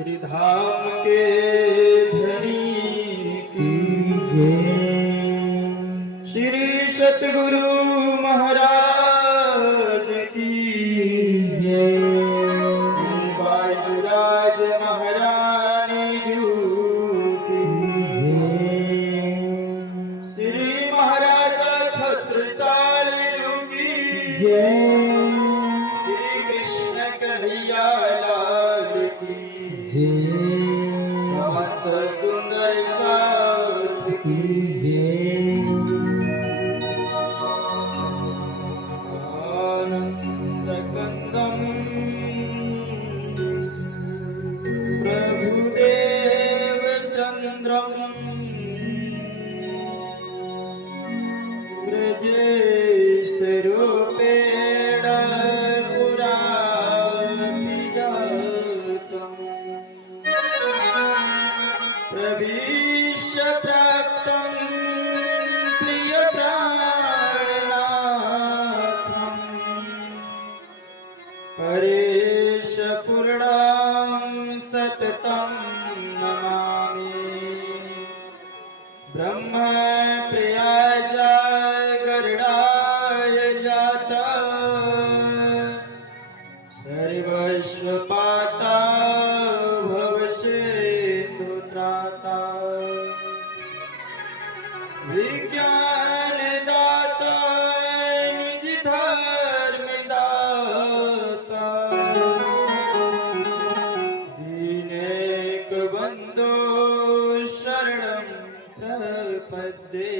श्री धाम के धनी की जय। श्री सतगुरु महाराज की जय। श्री बाजूराज महारानी जू की जय। श्री महाराजा छत्रसाल जू की जय। श्री कृष्ण कन्हैया लाल की जय। समस्त सुंदर साथ की जय। आनंद कंदम प्रभुदेव चंद्रम ब्रजेश रूपेण पुराभिजातम् प्रविश्य प्राप्तं प्रियप्राणनाथम् परेश पूर्णां सततं नमामि। ब्रह्म प्रियाय गरुडाय जाता सर्वस्व पाता भवशेतु त्राता विज्ञान दाता निज धर्म दाता दीनेक बंधो शरणं प्रपद्ये।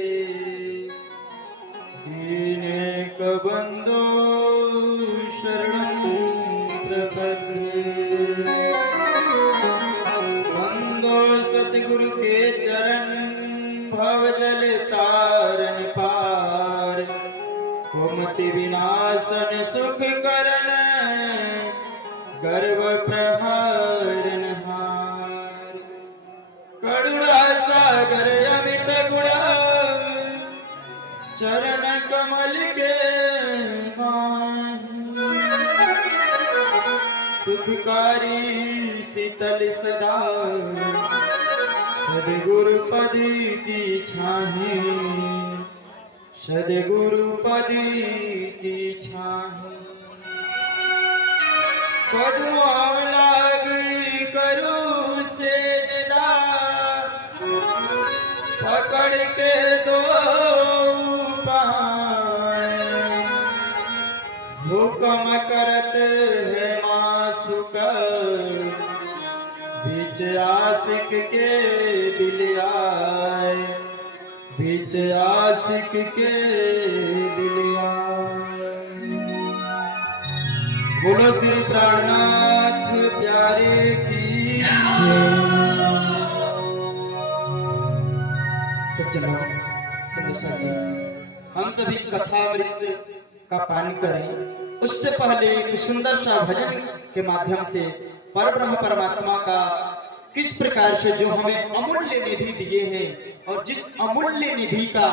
दीनेक बंधो शरणं प्रपद्ये। बंधो सतगुरु के चरण भव जल तारन पार। कुमति विनाशन सुख करन गर्व प्रहारन हार। करुणा सागर अमित गुणा चरण कमल के माही। सुखकारी शीतल सदा सदगुरु पद की छाही। सदगुरु पद की छाही। पद्माव लाग करू सेजदा पकड़ के दो हुक्म करत है मासुक बीच आशिक के दिल आए। बीच आशिक के दिल आए। बोलो श्री प्राणनाथ प्यारे की जय। हम सभी कथामृत का पान करें। उससे पहले एक सुंदर सा भजन के माध्यम से परब्रह्म परमात्मा का किस प्रकार से जो हमें अमूल्य निधि दिए हैं और जिस अमूल्य निधि का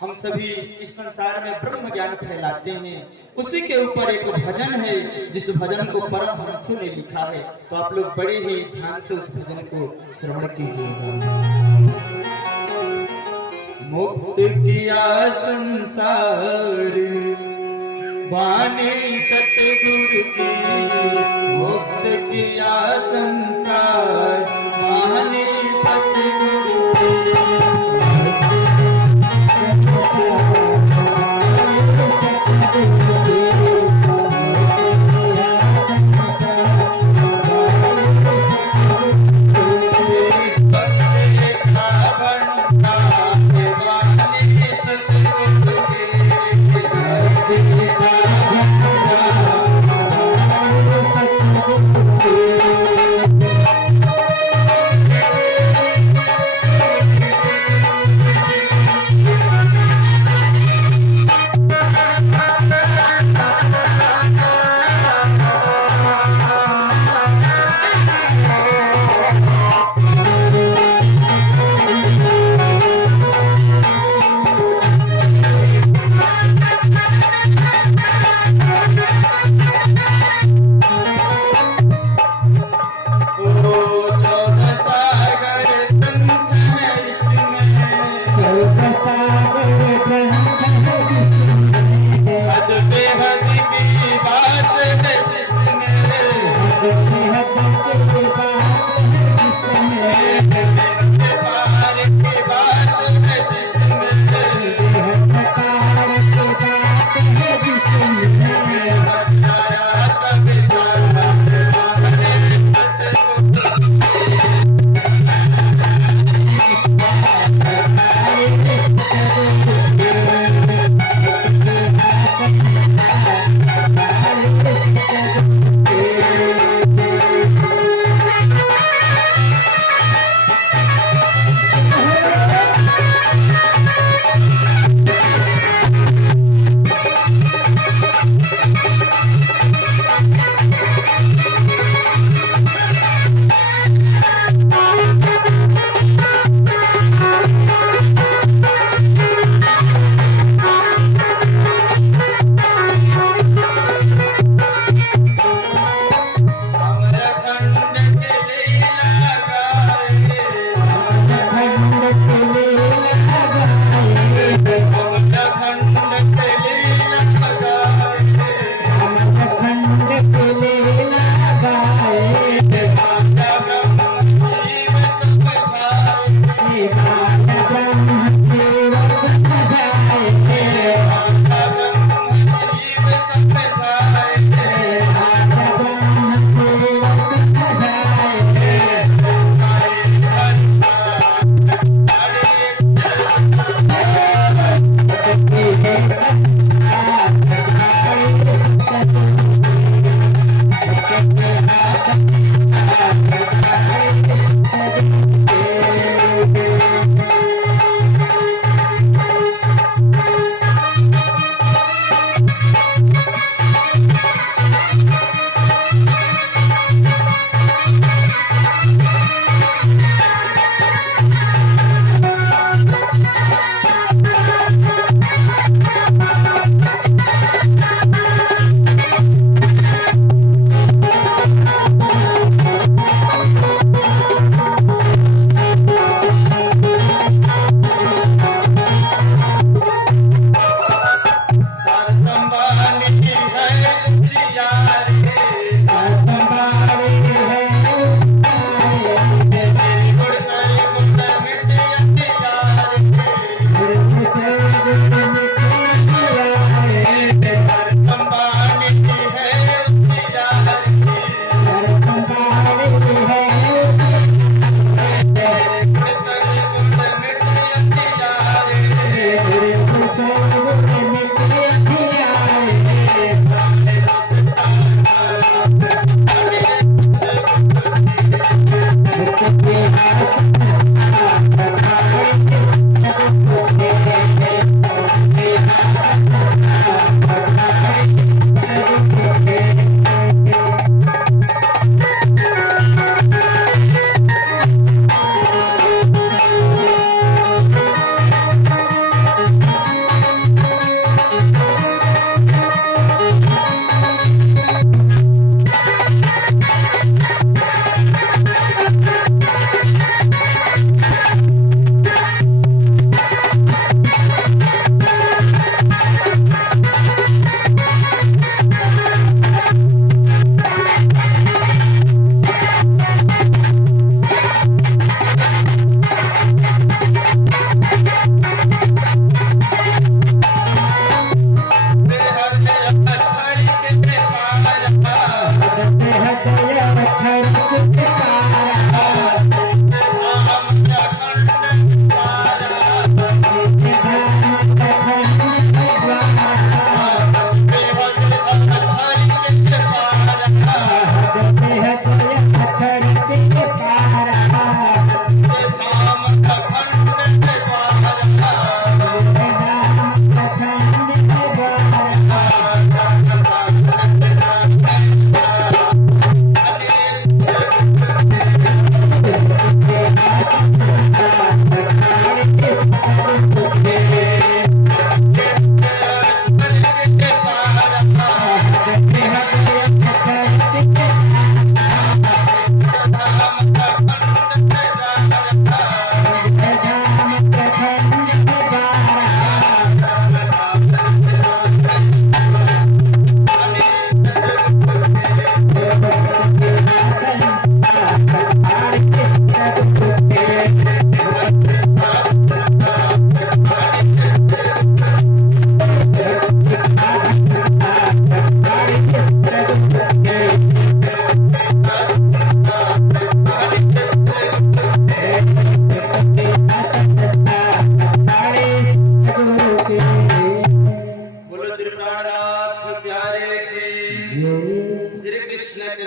हम सभी इस संसार में ब्रह्म ज्ञान फैलाते हैं, उसी के ऊपर एक भजन है जिस भजन को परमहंसों ने लिखा है। तो आप लोग बड़े ही ध्यान से उस भजन को श्रवण कीजिएगा। मुक्त किया संसार वाणी सतगुरु की। मुक्त किया संसार वाणी सतगुरु की।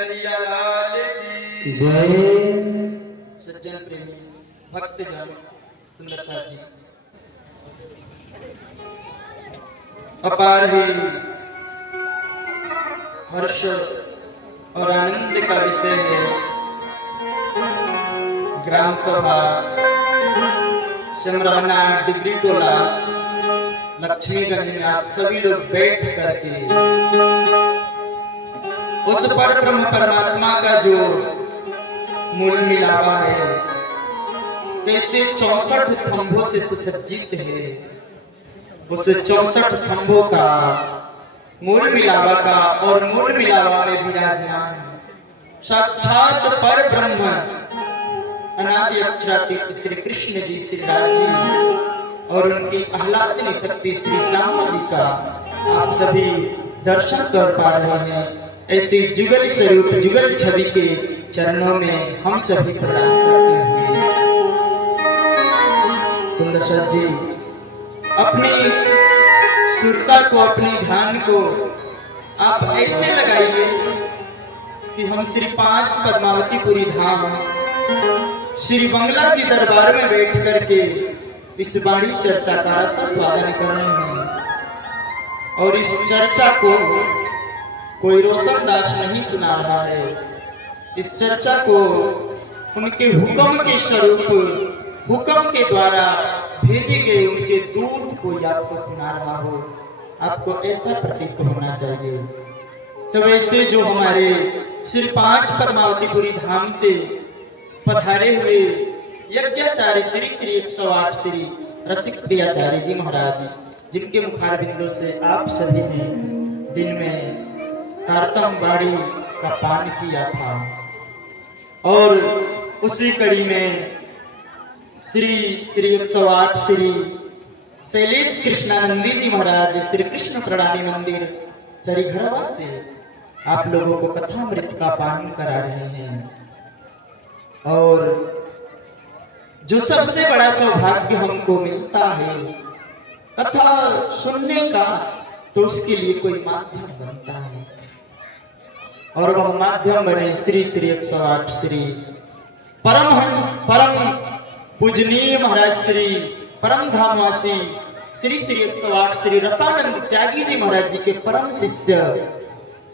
कन्हैया लाल की जय। सज्जन प्रेमी भक्तजन सुंदर साथ जी, अपार ही हर्ष और आनंद का विषय है। ग्राम सभा सिमराना डिग्री टोला लक्ष्मीगंज में आप सभी लोग बैठ करके उस पर ब्रह्म परमात्मा का जो मूल मिलावा है, कैसे 64 थंभों से सुसज्जित है, उस 64 थंभों का मूल मिलावा का और मूल मिलावा में विराजमान साक्षात पर ब्रह्म अनादि अक्षरातीत श्री कृष्ण जी, श्री राज जी और उनकी आह्लादनी शक्ति श्री श्याम जी का आप सभी दर्शन कर पा रहे हैं। ऐसी जुगल स्वरूप जुगल छवि के चरणों में हम सभी प्रणाम करते हुए सुंदर सर जी अपनी सुरता को, अपने ध्यान को आप ऐसे लगाइए कि हम श्री 5 पद्मावतीपुरी धाम श्री बंगला जी दरबार में बैठ करके इस वाणी चर्चा का रसा स्वागत कर रहे हैं। और इस चर्चा को कोई रोशन दास नहीं सुना रहा है, इस चर्चा को उनके हुक्म के स्वरूप, हुक्म के द्वारा भेजे गए उनके दूत कोई आपको सुना रहा हो, आपको ऐसा प्रतीत होना चाहिए। तो वैसे जो हमारे श्री 5 पद्मावतीपुरी धाम से पधारे हुए यज्ञाचार्य श्री श्री 108 श्री रसिक प्रियाचार्य जी महाराज, जिनके मुखार बिंदु से आप सभी ने दिन में कारतम बाड़ी का पान किया था, और उसी कड़ी में श्री श्री 108 श्री शैलेश कृष्णानंदी जी महाराज श्री कृष्ण प्रणामी मंदिर चरीघरवा से आप लोगों को कथामृत का पान करा रहे हैं। और जो सबसे बड़ा सौभाग्य हमको मिलता है कथा सुनने का, तो उसके लिए कोई माध्यम बनता है, और वह माध्यम बने श्री श्री 108 श्री परम पूजनीय महाराज श्री परम धामवासी श्री श्री 108 श्री रसानंद त्यागी जी महाराज जी के परम शिष्य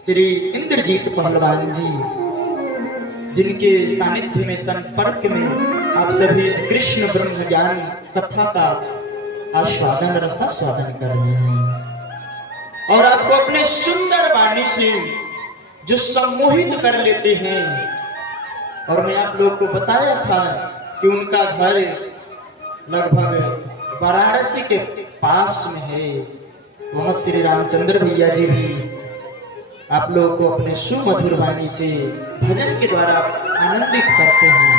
श्री इंद्रजीत पहलवान जी, जिनके सानिध्य में, संपर्क में आप सभी इस कृष्ण ब्रह्म ज्ञान कथा का आस्वादन, रसास्वादन कर रहे हैं। और आपको अपने सुंदर वाणी से जो सम्मोहित कर लेते हैं। और मैं आप लोग को बताया था कि उनका घर लगभग वाराणसी के पास में है। वह श्री रामचंद्र भैया जी भी आप लोगों को अपने सुमधुर वाणी से भजन के द्वारा आनंदित करते हैं,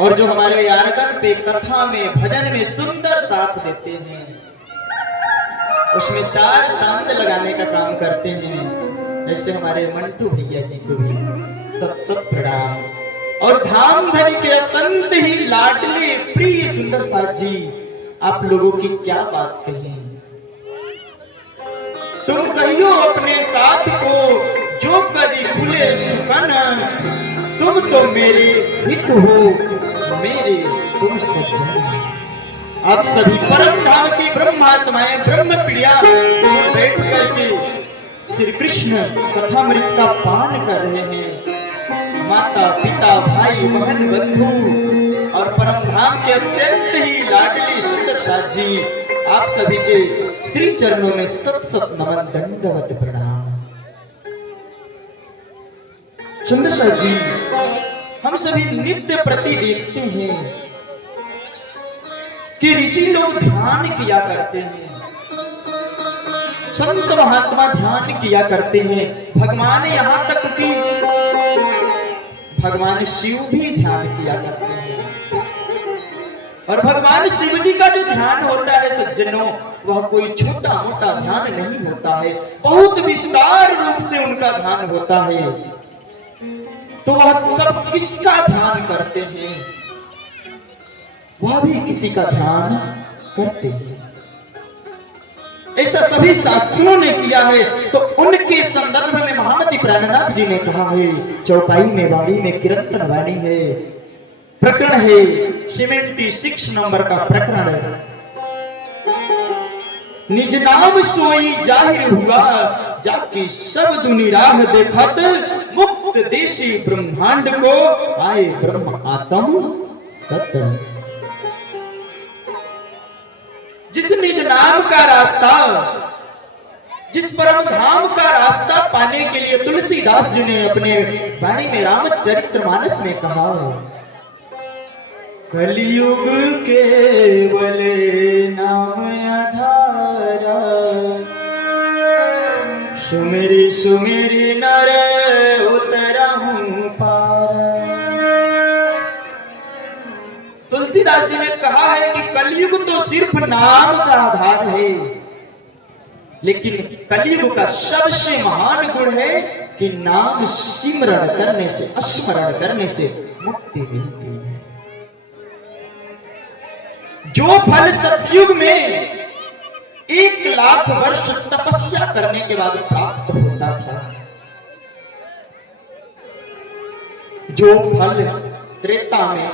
और जो हमारे आर्गन पे कथा में भजन में सुंदर साथ देते हैं, उसमें 4 चांद लगाने का काम करते हैं। ऐसे हमारे मंटू भैया जी को भी सत सत प्रणाम। और धाम धनी के अत्यंत ही लाडले प्रिय सुंदर साथ जी, आप लोगों की क्या बात कहें। तुम कहियो अपने साथ को जो कभी खुले सुखन, तुम तो मेरे हित हो, मेरे तुम सज्जन। आप सभी परम धाम की ब्रह्मात्माएं, ब्रह्म प्रिया जो बैठ करके श्री कृष्ण कथामृत का पान कर रहे हैं। माता पिता भाई बहन बंधु और परम धाम के अत्यंत ही लाडली सुंदर साथ जी, आप सभी के श्री चरणों में सत सत नमन, दंडवत प्रणाम। सुंदर साथ जी, हम सभी नित्य प्रति देखते हैं कि ऋषि लोग ध्यान किया करते हैं, संत महात्मा ध्यान किया करते हैं। भगवान यहाँ तक कि भगवान शिव भी ध्यान किया करते हैं। और भगवान शिव जी का जो ध्यान होता है सज्जनों, वह कोई छोटा मोटा ध्यान नहीं होता है, बहुत विस्तार रूप से उनका ध्यान होता है। तो वह सब किसका ध्यान करते हैं? वह भी किसी का ध्यान करते हैं। ऐसा सभी शास्त्रों ने किया है। तो उनके संदर्भ में महामती प्राणनाथ जी ने कहा है, चौपाई में वाणी में किरंतन वाणी है, प्रकरण है 76 नंबर का प्रकरण है। निज नाम सोई जाहिर हुआ, जाके सब दुनि राह देखत, मुक्त देशी ब्रह्मांड को आए ब्रह्म आत्म सत्य। जिस निज नाम का रास्ता, जिस परम धाम का रास्ता पाने के लिए तुलसीदास जी ने अपने वाणी में रामचरितमानस में कहा, कलयुग केवल नाम आधारा, सुमेरी सुमेरी नर उतरहूं पारा। तुलसीदास जी ने कहा है कि कलयुग तो सिर्फ नाम का आधार है, लेकिन कलयुग का सबसे महान गुण है कि नाम सिमरण करने से, स्मरण करने से मुक्ति मिलती है। जो फल सतयुग में 1,00,000 वर्ष तपस्या करने के बाद प्राप्त होता था, जो फल त्रेता में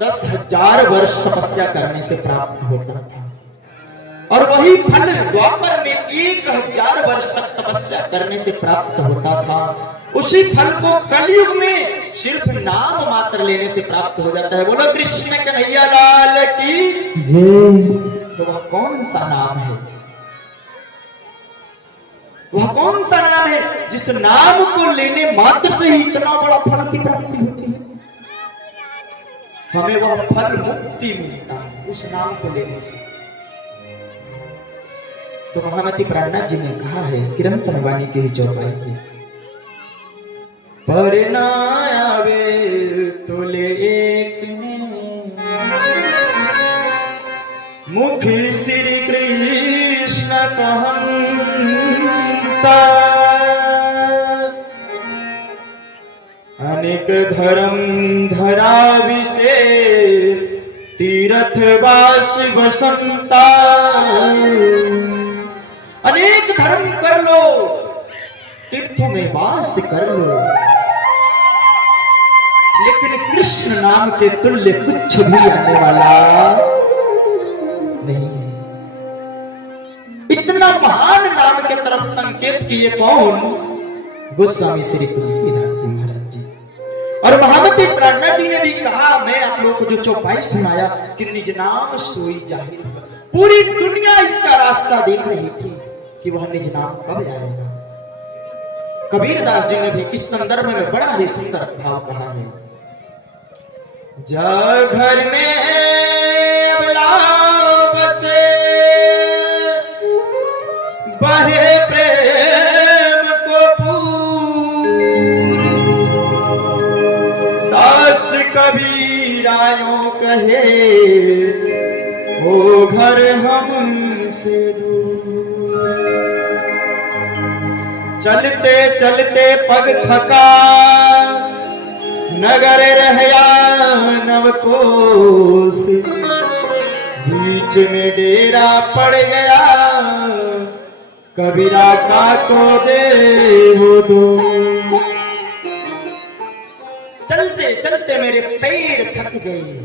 10,000 वर्ष तपस्या करने से प्राप्त होता था, और वही फल द्वापर में 1,000 वर्ष तक तपस्या करने से प्राप्त होता था, उसी फल को कलयुग में सिर्फ नाम मात्र लेने से प्राप्त हो जाता है। बोलो कृष्ण कन्हैया लाल की जय। तो वह कौन सा नाम है? वह कौन सा नाम है जिस नाम को लेने मात्र से ही इतना बड़ा फल की प्राप्ति होती है? हमें वह फल मुक्ति मिलता है उस नाम को लेने से। तो महामती प्राणनाथ जी ने कहा है किरंतन वाणी के ही चौपाई की, पर ना आवे तुले एक ने, मुख श्री कृष्ण कहंता, अनेक धर्म धरा विषे, तीर्थ वास बसंता। अनेक धर्म कर लो, तीर्थों में वास कर लो, लेकिन कृष्ण नाम के तुल्य कुछ भी आने वाला नहीं है। इतना महान नाम के तरफ संकेत किए कौन? गोस्वामी श्री तुलसीदास जी महाराज जी। और महामती प्राणनाथ जी ने भी कहा, मैं आप लोगों को जो चौपाई सुनाया कि निज नाम सोई जाहिर, पूरी दुनिया इसका रास्ता देख रही थी कि वह निज नाम कब आएगा। कबीरदास जी ने भी इस संदर्भ में बड़ा ही सुंदर भाव कहा है, जा घर में अबला बसे, बहे प्रेम को दास कबीरायों कहे, वो घर हमसे दूर। चलते चलते पग थका, नगर रहया नवकोश, बीच में डेरा पड़ गया, कबीरा का को दे वो दो। चलते चलते मेरे पैर थक गए,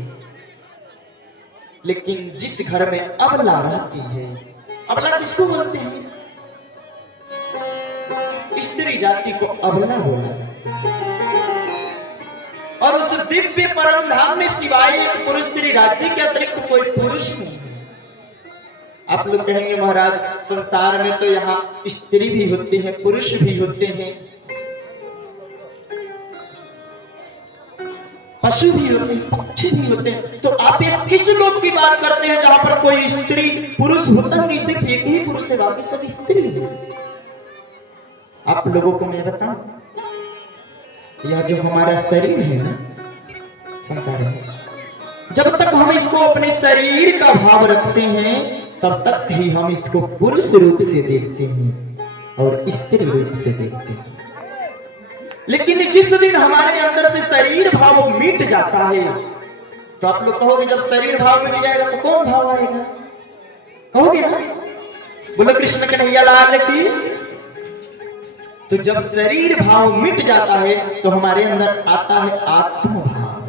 लेकिन जिस घर में अबला रहती है, अबला किसको बोलते हैं? स्त्री जाति को अबला बोला जाता है। और उस दिव्य परम धाम में सिवाय एक पुरुष श्री राज्य के अतिरिक्त कोई पुरुष नहीं है। आप लोग कहेंगे महाराज संसार में तो यहाँ स्त्री भी होती है, पुरुष भी होते हैं, पशु भी होते हैं, पक्षी भी होते हैं, तो आप एक किस लोक की बात करते हैं जहां पर कोई स्त्री पुरुष होता नहीं, सिर्फ एक ही पुरुष है, बाकी सब स्त्री है। आप लोगों को मैं बताऊं, यह जो हमारा शरीर है ना, संसार है, जब तक हम इसको अपने शरीर का भाव रखते हैं तब तक ही हम इसको पुरुष रूप से देखते हैं और स्त्री रूप से देखते हैं। लेकिन जिस दिन हमारे अंदर से शरीर भाव मिट जाता है, तो आप लोग कहोगे जब शरीर भाव मिट जाएगा तो कौन भाव आएगा? कहोगे ना? बोलो कृष्ण कन्हैया लाल की। तो जब शरीर भाव मिट जाता है तो हमारे अंदर आता है आत्म भाव,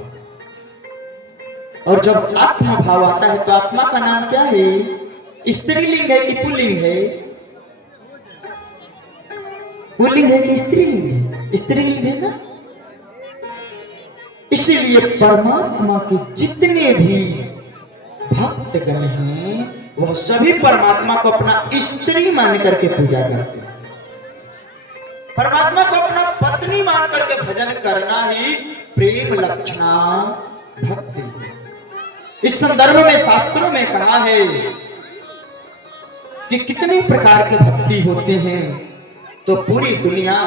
और जब आत्म भाव आता है तो आत्मा का नाम क्या है? स्त्रीलिंग है कि पुल्लिंग है? पुल्लिंग है कि स्त्रीलिंग है? स्त्रीलिंग है ना। इसीलिए परमात्मा के जितने भी भक्तगण हैं वह सभी परमात्मा को अपना स्त्री मान करके पूजा करते हैं। परमात्मा को अपना पत्नी मान करके भजन करना ही प्रेम लक्षणा भक्ति है। इस संदर्भ में शास्त्रों में कहा है कि कितने प्रकार के भक्ति होते हैं, तो पूरी दुनिया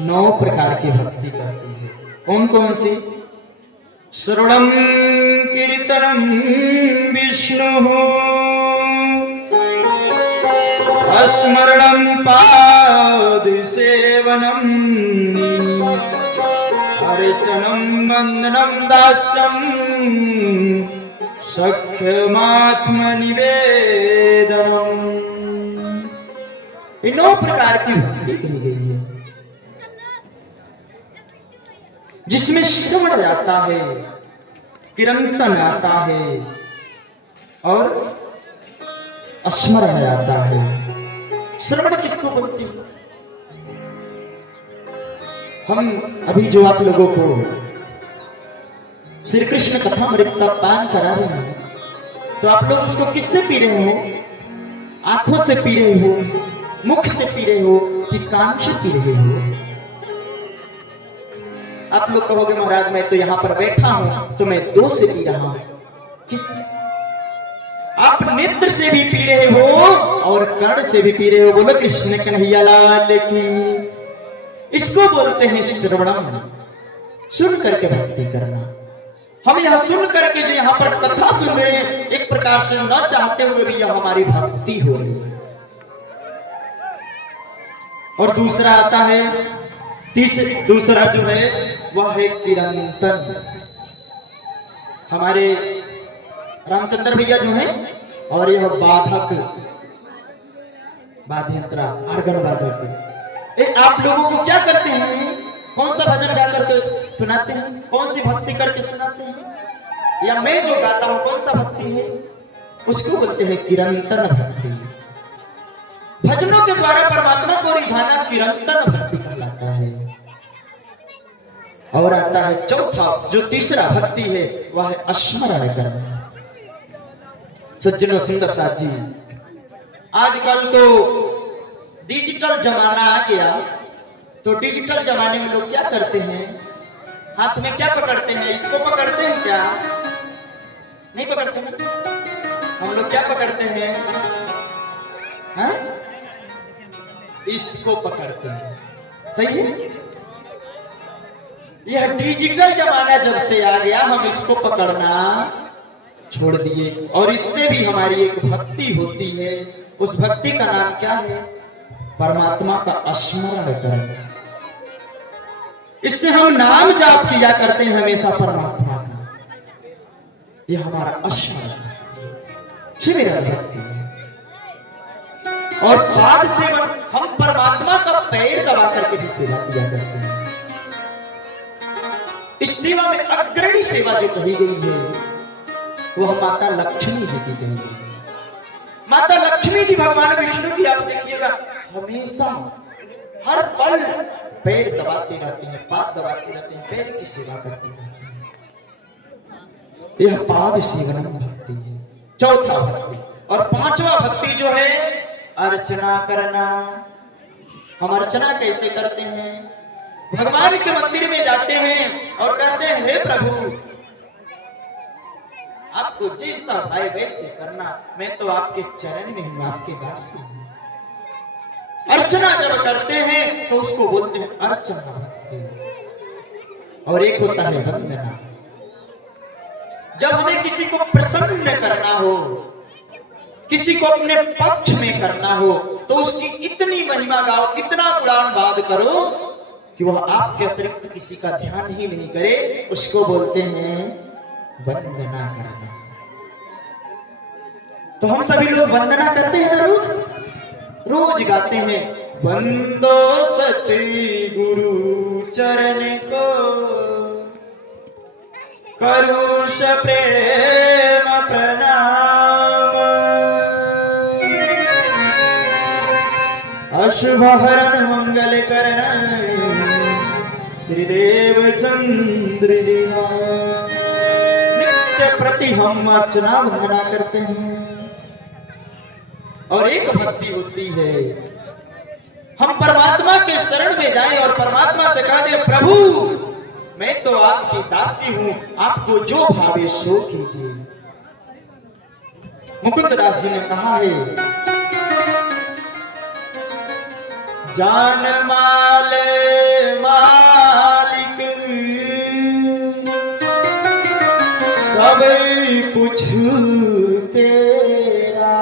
9 प्रकार की भक्ति करती है। कौन कौन सी? श्रवणं कीर्तनं विष्णु, स्मरणं पाद सेवनम, अर्चनं वंदनं दास्यं, सख्यमात्म निवेदनम। इन 9 प्रकार की भक्ति कही गई है, जिसमें श्रवण आता है, कीर्तन आता है और स्मरण आता है। श्रवण किसको बोलते हैं? हम अभी जो आप लोगों को श्री कृष्ण कथामृत का पान करा रहे हैं, तो आप लोग उसको किससे पी रहे हो? आंखों से पी रहे हो, मुख से पी रहे हो कि कान से पी रहे हो? आप लोग कहोगे महाराज मैं तो यहाँ पर बैठा हूं तो मैं 2 से पी रहा हूं। किससे? आप नेत्र से भी पी रहे हो और कर्ण से भी पी रहे हो। बोलो कृष्ण कन्हैया लाल की। इसको बोलते हैं श्रवणम, सुन करके भक्ति करना। हम यह सुन करके जो यहाँ पर कथा सुन रहे हैं, एक प्रकार से न चाहते हुए भी यह हमारी भक्ति हो रही है। और दूसरा आता है, दूसरा जो है वह है कीर्तन। हमारे रामचंद्र भैया जो है, और यह बाधक, वाद्यंत्रा, आर्गन वादक, आप लोगों को क्या करते हैं? कौन सा भजन गा करके सुनाते हैं? कौन सी भक्ति करके सुनाते हैं? या मैं जो गाता हूं कौन सा भक्ति है? उसको बोलते हैं कीर्तन भक्ति। भजनों के द्वारा परमात्मा को रिझाना कीर्तन भक्ति कहलाता है। और आता है चौथा, जो तीसरा भक्ति है वह है स्मरण करना। सज्जनों सुंदर साथ जी, आजकल तो डिजिटल जमाना आ गया, तो डिजिटल जमाने में लोग क्या करते हैं? हाथ में क्या पकड़ते हैं? इसको पकड़ते हैं क्या? नहीं पकड़ते हैं। हम लोग क्या पकड़ते हैं? हाँ? इसको पकड़ते हैं। सही है। यह डिजिटल जमाना जब से आ गया, हम इसको पकड़ना छोड़ दिए, और इससे भी हमारी एक भक्ति होती है। उस भक्ति का नाम क्या है? परमात्मा का स्मरण करना। इससे हम नाम जाप किया करते हैं हमेशा परमात्मा का। यह हमारा स्मरण शिविर भक्ति है। और पाद सेवन, हम परमात्मा का पैर दबा करके भी सेवा किया करते हैं। इस सेवा में अग्रणी सेवा जो कही गई है वह माता लक्ष्मी जी की कही गई है। माता लक्ष्मी जी भगवान विष्णु की आप देखिएगा हमेशा हर पल पैर दबाते रहते हैं, पाद दबाते रहते हैं, पैर की सेवा करते रहते हैं। यह पाद सेवन भक्ति है, चौथा भक्ति। और पांचवा भक्ति जो है अर्चना करना। हम अर्चना कैसे करते हैं? भगवान के मंदिर में जाते हैं और कहते हैं हे प्रभु, आपको जैसा भाई वैसे करना, मैं तो आपके चरण में हूं, आपके दास हूं। अर्चना जब करते हैं तो उसको बोलते हैं अर्चना भक्ति। और एक होता है वंदना। जब हमें किसी को प्रसन्न करना हो, किसी को अपने पक्ष में करना हो, तो उसकी इतनी महिमा गाओ, इतना गुणानुवाद करो कि वह आपके अतिरिक्त किसी का ध्यान ही नहीं करे। उसको बोलते हैं वंदना करना। तो हम सभी लोग वंदना करते हैं ना रोज? रोज गाते हैं, बंदो सती गुरु चरण को, करुष प्रेम प्रणाम, अशुभ हरण मंगल करण श्रीदेव चंद्र जी। नित्य प्रति हम अर्चना वंदना करते हैं। और एक भक्ति होती है, हम परमात्मा के शरण में जाएं और परमात्मा से कह दें, प्रभु मैं तो आपकी दासी हूं, आपको जो भावे सो कीजिए। मुकुंद दास जी ने कहा है, जान माल मालिक सब कुछ तेरा,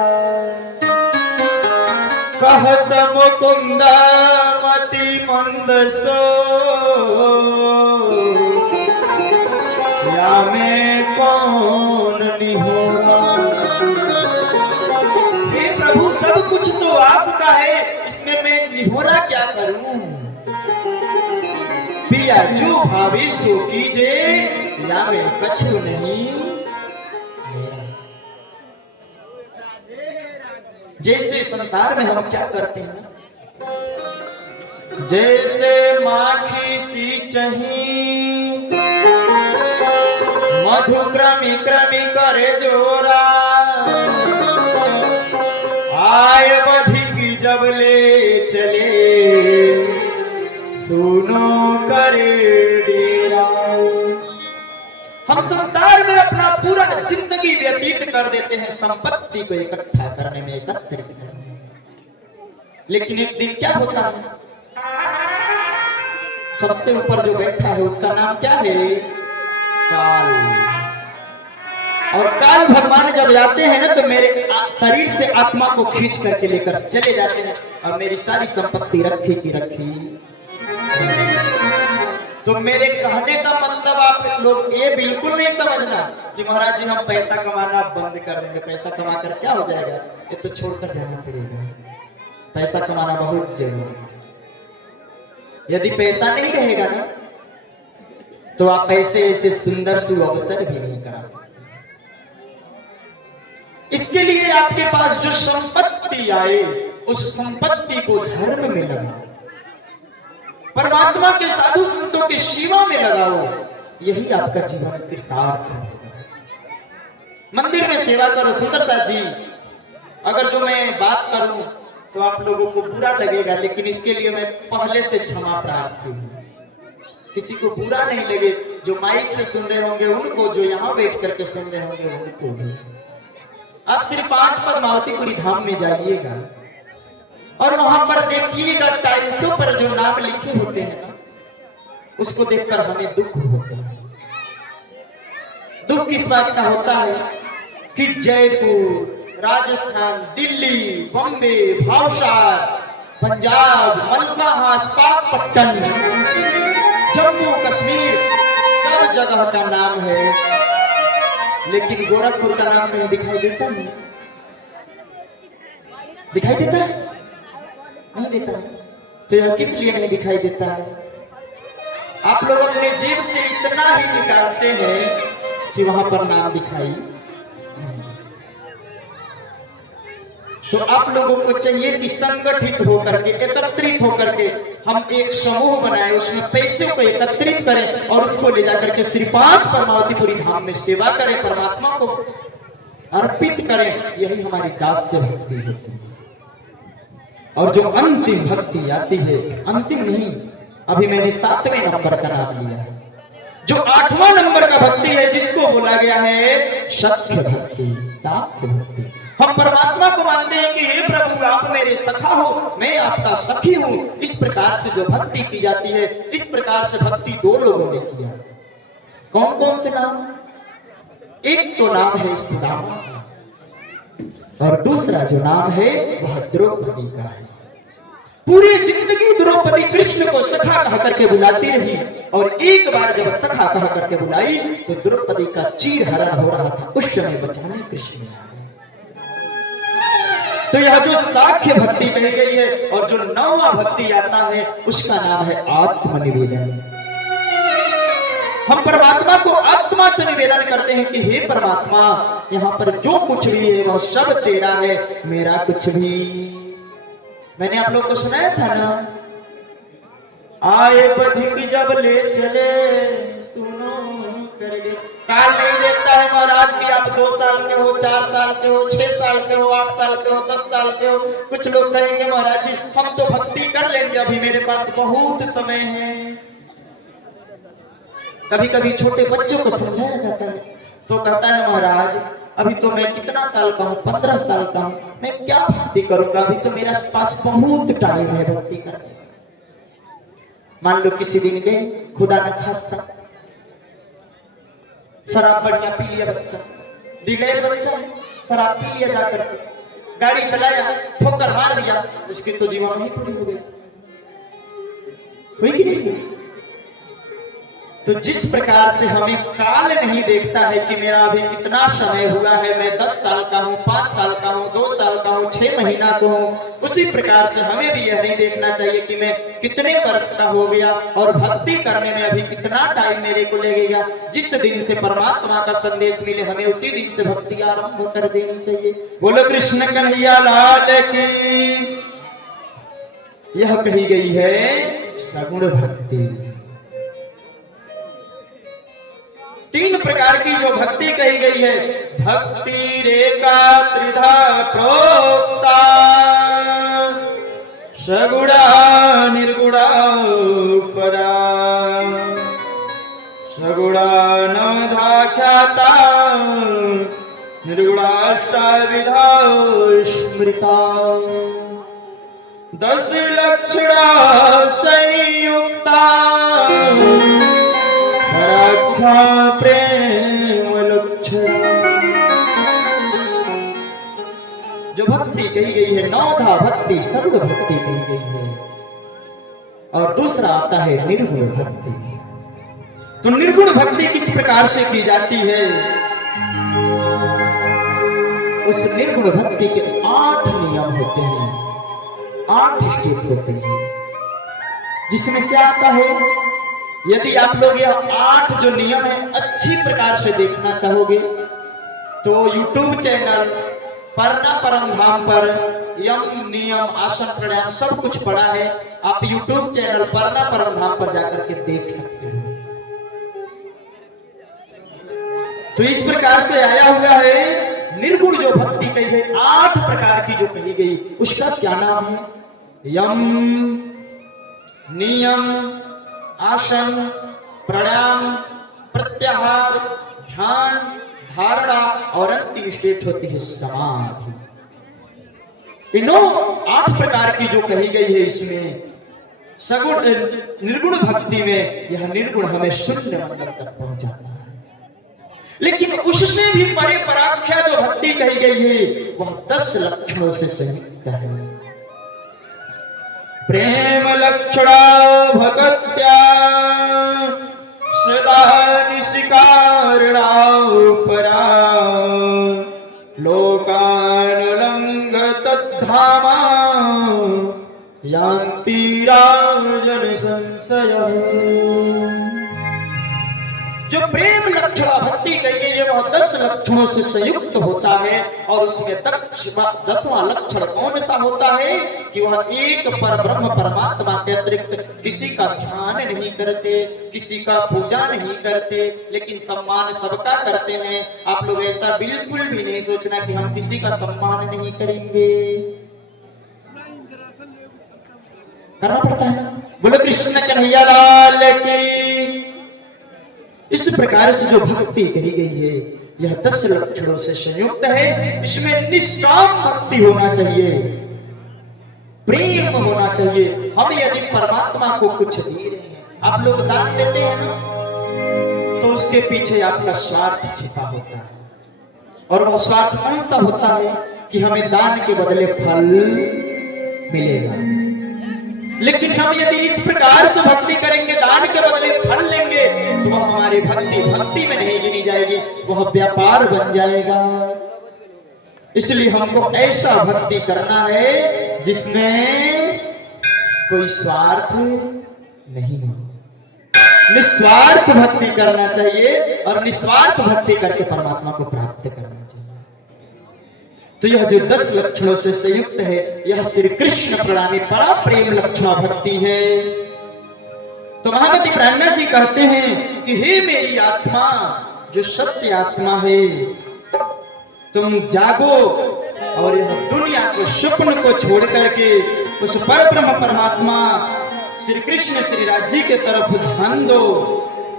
कहत मुकुंद मति मंद सो, या मैं कौन निहोरा। हे प्रभु सब कुछ तो आपका है, इसमें मैं निहोरा क्या करूं। पिया जो भावे सो कीजे, या मैं कछु नहीं। जैसे संसार में हम क्या करते हैं, जैसे माखी सी चही मधु क्रमी क्रमी करे जोरा, आय बधिक जब ले चले सुनो करे डेरा। हम संसार में अपना पूरा जिंदगी व्यतीत कर देते हैं संपत्ति को इकट्ठा करने में, एकत्रित करने में। लेकिन एक दिन क्या होता है, सबसे ऊपर जो बैठा है उसका नाम क्या है, काल। और काल भगवान जब जाते हैं ना, तो मेरे शरीर से आत्मा को खींच करके लेकर चले जाते हैं और मेरी सारी संपत्ति रखी की रखी। तो मेरे कहने का मतलब आप लोग ये बिल्कुल नहीं समझना कि महाराज जी हम पैसा कमाना बंद कर देंगे, पैसा कमा कर क्या हो जाएगा, ये तो छोड़कर जाना पड़ेगा। पैसा कमाना बहुत जरूरी है। यदि पैसा नहीं रहेगा ना, तो आप ऐसे सुंदर सुअवसर भी नहीं करा सकते। इसके लिए आपके पास जो संपत्ति आए, उस संपत्ति को धर्म में लगाओ, परमात्मा के साधु संतों की सेवा में लगाओ, यही आपका जीवन कृतार्थ होगा। मंदिर में सेवा करो। सुंदर दास जी, अगर जो मैं बात करूं तो आप लोगों को बुरा लगेगा, लेकिन इसके लिए मैं पहले से क्षमा प्रार्थी हूं। किसी को बुरा नहीं लगे, जो माइक से सुन रहे होंगे उनको, जो यहाँ बैठ करके सुन रहे होंगे उनको भी। आप सिर्फ 5 पद्मावतीपुरी धाम में जाइएगा और वहां पर देखिएगा टाइल्सों पर जो नाम लिखे होते हैं ना, उसको देखकर हमें दुख होता है। दुख किस बात का होता है कि जयपुर, राजस्थान, दिल्ली, बॉम्बे, भावसार, पंजाब, मलकाहास, पाकपट्टन, जम्मू कश्मीर, सब जगह का नाम है, लेकिन गोरखपुर का नाम नहीं दिखाई देता। नहीं दिखाई देता है, नहीं देता। तो यह किस लिए नहीं दिखाई देता है? आप लोग अपने जेब से इतना ही निकालते हैं कि वहां पर नाम दिखाई। तो आप लोगों को चाहिए कि संगठित होकर के, एकत्रित होकर के हम एक समूह बनाएं, उसमें पैसे को एकत्रित करें और उसको ले जाकर के श्री 5 पद्मावतीपुरी धाम में सेवा करें, परमात्मा को अर्पित करें। यही हमारी दास से भक्ति होती है। और जो अंतिम भक्ति आती है, अंतिम नहीं, अभी मैंने 7वें नंबर का नाम लिया है। जो 8वां नंबर का भक्ति है, जिसको बोला गया है सख्य भक्ति, साख्य भक्ति। हम परमात्मा को मानते हैं कि हे प्रभु आप मेरे सखा हो, मैं आपका सखी हूं। इस प्रकार से जो भक्ति की जाती है, इस प्रकार से भक्ति 2 लोगों ने किया। कौन कौन से नाम? एक तो नाम है सुदामा और दूसरा जो नाम है वह द्रौपदी का है। पूरी जिंदगी द्रौपदी कृष्ण को सखा कह करके बुलाती रही, और एक बार जब सखा कह करके बुलाई तो द्रौपदी का चीर हरण हो रहा था। उस समय बचाने कृष्ण तो यह जो साख्य भक्ति कही गई है और जो नौवां भक्ति आता है उसका नाम है आत्मनिवेदन। हम परमात्मा को आत्मा से निवेदन करते हैं कि हे परमात्मा, यहाँ पर जो कुछ भी है वह सब तेरा है, मेरा कुछ भी। मैंने आप लोग को सुनाया था ना, आए बधिक जब ले चले सुनो करके। काल नहीं देखता है महाराज कि आप 2 साल के हो, 4 साल के हो, 6 साल के हो, 8 साल के हो, 10 साल के हो। कुछ लोग कहेंगे महाराज जी हम तो भक्ति कर लेंगे, अभी मेरे पास बहुत समय है। कभी कभी छोटे बच्चों को समझाया जाता है तो कहता है महाराज अभी तो मैं कितना साल का हूँ, 15 साल का हूँ, मैं क्या भक्ति करूंगा, अभी तो मेरे पास बहुत टाइम है भक्ति करने का। मान लो किसी दिन गए, खुदा न खास्ता शराब बढ़िया पी लिया बच्चा, बिगड़े बच्चा शराब पी लिया, जाकर गाड़ी चलाया, ठोकर मार दिया, उसकी तो जीवन नहीं पूरी हो गई, हुई कि नहीं? तो जिस प्रकार से हमें काल नहीं देखता है कि मेरा अभी कितना समय हुआ है, मैं 10 साल का हूँ, 5 साल का हूँ, 2 साल का हूँ, 6 महीना का हूँ, उसी प्रकार से हमें भी यह नहीं देखना चाहिए कि मैं कितने वर्ष का हो गया और भक्ति करने में अभी कितना टाइम मेरे को लगेगा। जिस दिन से परमात्मा का संदेश मिले हमें उसी दिन से भक्ति आरंभ कर देनी चाहिए। बोलो कृष्ण कन्हैया लाल की। यह कही गई है सगुण भक्ति। 3 प्रकार की जो भक्ति कही गई है, भक्ति रेखा त्रिधा प्रोक्ता, सगुणा निर्गुणा परा, सगुणा नवधा ख्याता, निर्गुणाष्टाविधा स्मृता, 10 लक्षणा संयुक्ता, प्रेम लक्षण। जो भक्ति कही गई है नौधा भक्ति, सगुण भक्ति कही गई है। और दूसरा आता है निर्गुण भक्ति। तो निर्गुण भक्ति किस प्रकार से की जाती है? उस निर्गुण भक्ति के 8 नियम होते हैं, 8 स्टेप होते हैं, जिसमें क्या आता है? यदि आप लोग यह 8 जो नियम है अच्छी प्रकार से देखना चाहोगे तो YouTube चैनल परना परम धाम पर यम नियम आसन प्राणायाम सब कुछ पड़ा है। आप YouTube चैनल परना परम धाम पर जाकर के देख सकते हो। तो इस प्रकार से आया हुआ है निर्गुण जो भक्ति कही है, 8 प्रकार की जो कही गई, उसका क्या नाम है? यम, नियम, आसन, प्राणायाम, प्रत्याहार, ध्यान, धारणा और अंतिम स्टेज होती है समाधि। तीनों 8 प्रकार की जो कही गई है इसमें सगुण निर्गुण भक्ति में यह निर्गुण हमें शून्य मंडल तक पहुंचाता है। लेकिन उससे भी परे पराख्या जो भक्ति कही गई है वह 10 लक्षणों से संयुक्त है। प्रेम लक्षणा भक्त्या सदा निष्कारणा परा, लोकानुलंघ तद्धामा यान्ति राजन संशय। जो प्रेम लक्षणा भक्ति कही गई है वह 10 लक्षणों से संयुक्त होता है। और उसमें 10वां लक्षण कौन सा होता है? कि वह एक पर ब्रह्म परमात्मा के अतिरिक्त किसी का ध्यान नहीं करते, किसी का पूजा नहीं करते, लेकिन सम्मान सबका करते हैं। आप लोग ऐसा बिल्कुल भी नहीं सोचना कि हम किसी का सम्मान नहीं करेंगे, करना पड़ता है ना। बोलो कृष्ण कन्हैया लाल की। इस प्रकार से जो भक्ति कही गई है यह 10 लक्षणों से संयुक्त है। इसमें निष्काम भक्ति होना चाहिए, प्रेम होना चाहिए। हम यदि परमात्मा को कुछ दे रहे हैं, आप लोग दान देते हैं ना, तो उसके पीछे आपका स्वार्थ छिपा होता है। और वह स्वार्थ कौन सा होता है? कि हमें दान के बदले फल मिलेगा। लेकिन हम यदि इस प्रकार से भक्ति करेंगे, दान के बदले फल लेंगे, तो वह हमारी भक्ति भक्ति में नहीं गिनी जाएगी, वह व्यापार बन जाएगा। इसलिए हमको ऐसा भक्ति करना है जिसमें कोई स्वार्थ नहीं हो। निस्वार्थ भक्ति करना चाहिए और निस्वार्थ भक्ति करके परमात्मा को प्राप्त करना चाहिए। तो यह जो 10 लक्षणों से संयुक्त है, यह श्री कृष्ण प्रणामी परा प्रेम लक्षण भक्ति है। तो महामती प्राणनाथ जी कहते हैं कि हे मेरी आत्मा, जो सत्य आत्मा है, तुम जागो और यह दुनिया के स्वप्न को छोड़ करके उस पर ब्रह्म परमात्मा श्री कृष्ण श्री राज्य के तरफ ध्यान दो।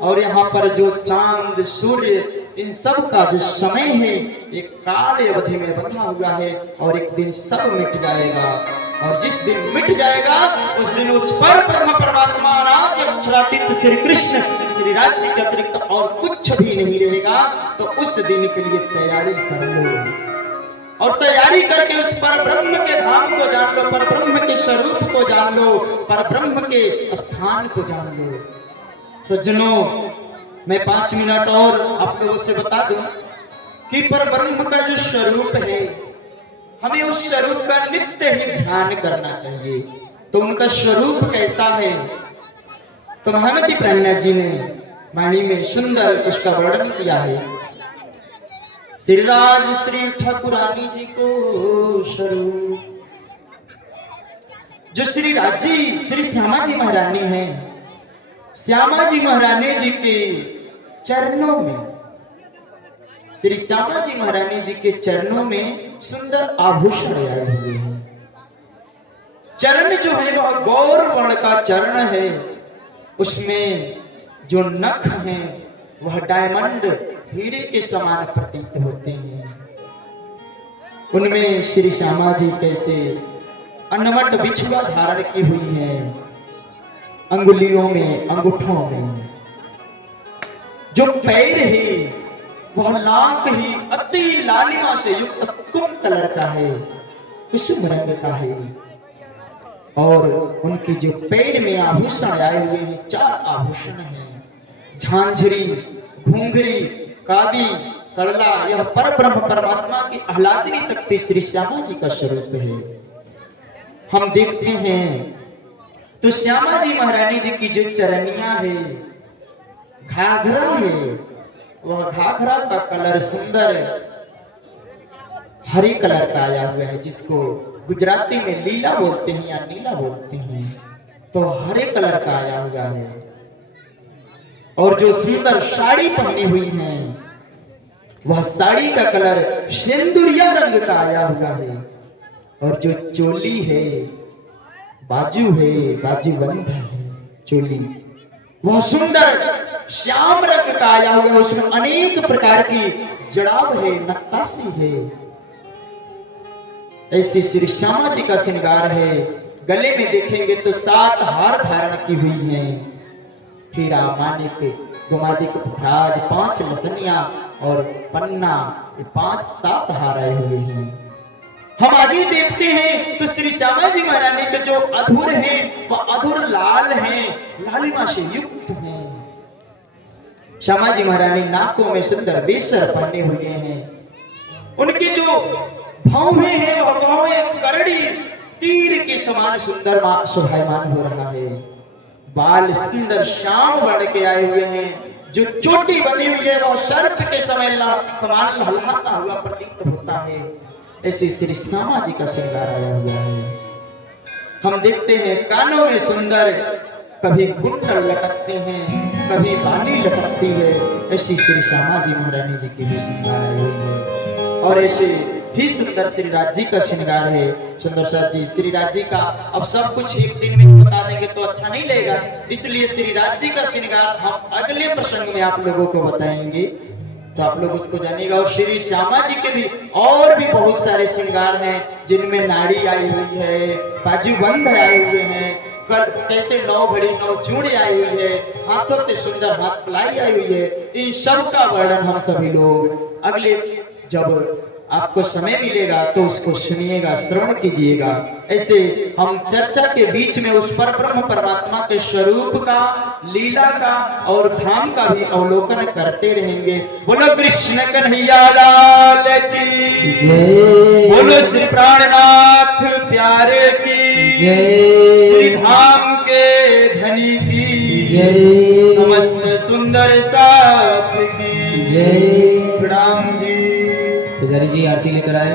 और यहाँ पर जो चांद सूर्य इन सब का जो समय है एक काल अवधि में बंधा हुआ है और एक दिन सब मिट जाएगा। और जिस दिन मिट जाएगा उस दिन उस पर ब्रह्म परमात्मा अक्षरातीत श्री कृष्ण श्री राज्य के अतिरिक्त और कुछ भी नहीं रहेगा। तो उस दिन के लिए तैयारी कर लो और तैयारी करके उस पर ब्रह्म के धाम को जान लो, पर ब्रह्म के स्वरूप को जान लो, पर ब्रह्म के स्थान को जान लो। सज्जनों, मैं 5 मिनट और आप लोगों से बता दूं कि पर ब्रह्म का जो स्वरूप है, हमें उस स्वरूप का नित्य ही ध्यान करना चाहिए। तो उनका स्वरूप कैसा है, तो महामती प्राणनाथ जी ने वाणी में सुंदर इसका वर्णन किया है। श्री राज श्री ठाकुरानी जी को स्वरूप, जो श्री राजी श्री श्यामा जी महारानी है, श्यामा जी महारानी जी के चरणों में, श्री श्यामा जी महारानी जी के चरणों में सुंदर आभूषण आए हुए हैं। चरण जो है वह गौर वर्ण का चरण है, उसमें जो नख हैं वह डायमंड हीरे के समान प्रतीत होते हैं। उनमें श्री श्यामा जी कैसे अनवट बिछुआ धारण की हुई है, अंगुलियों में अंगूठों में। जो पैर है वह लाख ही अति लालिमा से युक्त कुंभ कलर का है, कुसुम रंग का है। और उनकी जो पैर में आभूषण आए हुए हैं, 4 आभूषण हैं, झांझरी, घुंघरी, कादी, करला। यह पर ब्रह्म परमात्मा की आह्लादनी शक्ति श्री श्यामा जी का स्वरूप है। हम देखते हैं तो श्यामा जी महारानी जी की जो चरनियां है, घाघरा है, वह घाघरा का कलर सुंदर हरे कलर का आया हुआ है, जिसको गुजराती में लीला बोलते हैं या नीला बोलते हैं। तो हरे कलर का आया हुआ है। और जो सुंदर साड़ी पहनी हुई है, वह साड़ी का कलर सिंदूरिया रंग का आया हुआ है। और जो चोली है, बाजू है, बाजूबंद है चोली, वह सुंदर श्याम रंग का आया हुआ है। उसमें अनेक प्रकार की जड़ाव है, नक्काशी है। ऐसी श्री श्यामा जी का श्रृंगार है। गले में देखेंगे तो 7 हार धारण की हुई हैं, हीरा, मानिक, गोमादिक, पुखराज, 5 लसनिया और पन्ना, 5-7 हार आए हुए हैं। हम आगे देखते हैं तो श्री श्यामा जी महारानी के जो अधूर हैं वह अधूर लाल हैं, लालिमा से युक्त हैं। श्यामा जी महारानी नाकों में सुंदर बेसर पहने हुए हैं। उनकी जो भौहें हैं वह भौहें करड़ी तीर के समान सुंदर शोभायमान हो रहा है। बाल सुंदर श्याम बन के आए हुए हैं। जो चोटी बनी हुई है वह सर्प के समान लहलहाता हुआ प्रतीत होता है। ऐसे श्री श्यामा जी का श्रृंगार आया हुआ है। हम देखते हैं कानों में सुंदर, कभी कुंडल लटकते हैं, कभी बाली लटकती है। ऐसी श्री श्यामा जी महारानी जी की भी श्रृंगार आई हुई है। और ऐसे ही सुंदर श्री राज जी का श्रृंगार है। सुंदर साथ जी, श्री राज जी का अब सब कुछ एक दिन में बता देंगे तो अच्छा नहीं लगेगा, इसलिए श्री राज जी का श्रृंगार हम अगले प्रसंग में आप लोगों को बताएंगे, तो आप लोग उसको जानिएगा। और श्री श्यामा जी के भी और भी बहुत सारे श्रृंगार हैं, जिनमें नाड़ी आई हुई है, बाजूबंद आए हुए हैं, कैसे 9 घड़ी 9 चूड़ी आई हुई है, हाथों पे सुंदर हाथ पलाई आई हुई है। इन सब का वर्णन हम सभी लोग अगले जब आपको समय मिलेगा तो उसको सुनिएगा, श्रवण कीजिएगा। ऐसे हम चर्चा के बीच में उस पर ब्रह्म परमात्मा के स्वरूप का, लीला का और धाम का भी अवलोकन करते रहेंगे। बोलो कृष्ण कन्हैया लाल की जय, बोलो श्री प्राणनाथ प्यारे की जय, श्री धाम के धनी की जय, समस्त सुंदर साथ की जय। प्रणाम जी। पुजारी जी आरती लेकर आए।